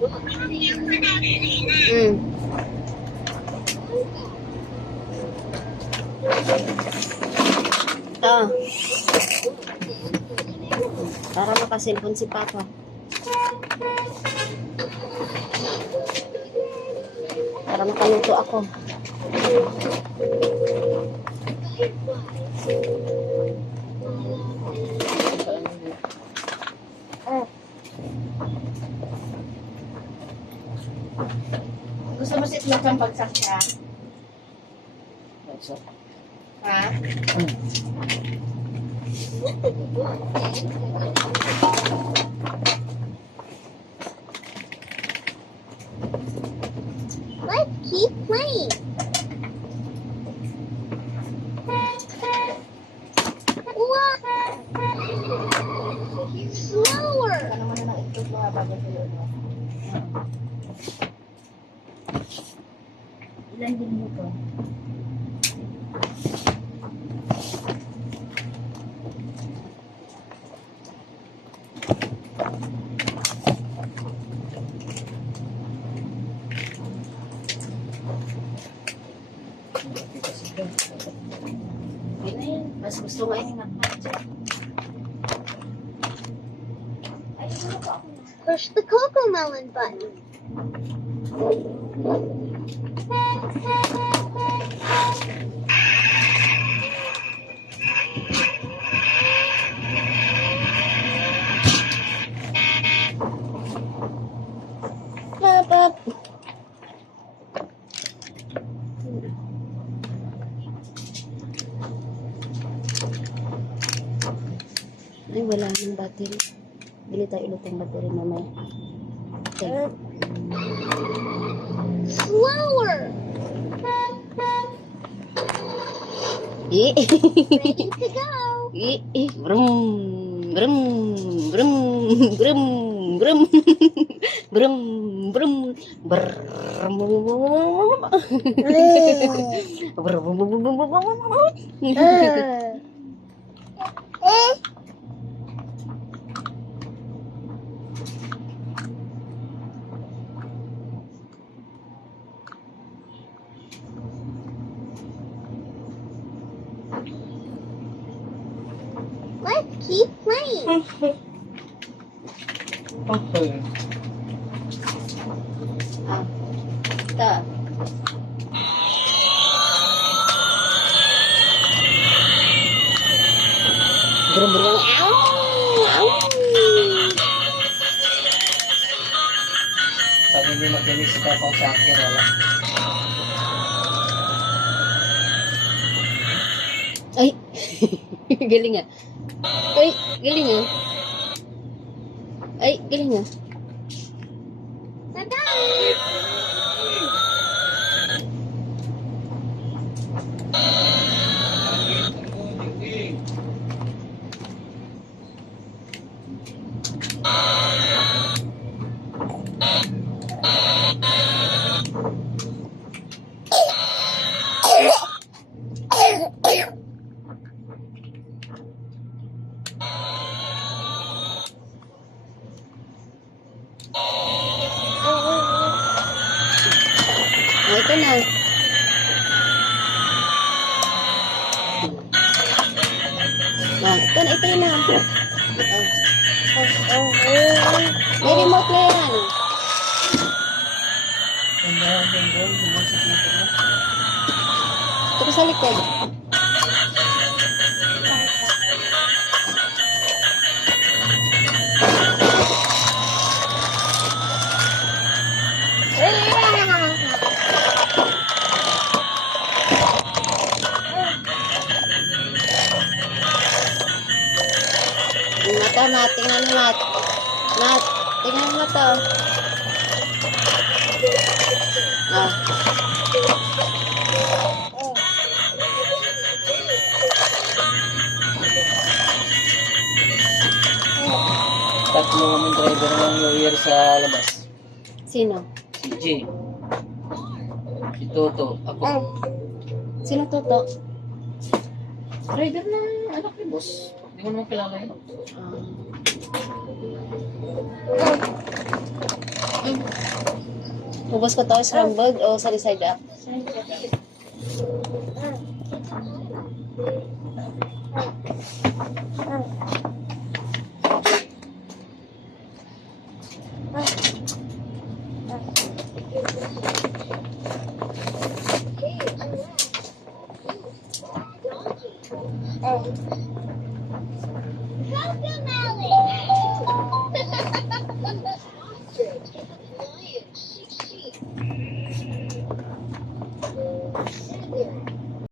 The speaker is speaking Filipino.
Ah. Para makasilpon si Papa. Para makaluto ako. Gusto mo si itlog ang bagsak siya? Ha? Let's keep playing. What? Slower. Ano mo na ng itlog mga bago sa'yo, no? Ilan din mo to? Yun na yun. Mas gusto nga yung Push the cocoa melon button. Pap. Ay, wala nang battery. Bili tayo ulit ng battery mamaya. Okay. Slower. Ready to go. Brum, brum, brum, brum, brum, brum, brum, Let's keep playing. Okay. Ta. Brum, brum, Sabi niyo makinig si Papa sa akin, wala. Ay, galing ah. Ay, galing ah. Ay, galing ah. Ta-da! Oh, ito na. Ito na. May remote na yan. Ito ko sa likod. Ito, Nat. Tingnan mo, Nat. Nat, tingnan mo to. Ah. Tatlo kaming driver ng New Year sa labas. Sino? Si Jay. Si Toto. Ako. Sino Toto? Driver ng anak ni boss. Hindi mo naman kilala yun. Ubos ko to, scrambled o sa side up?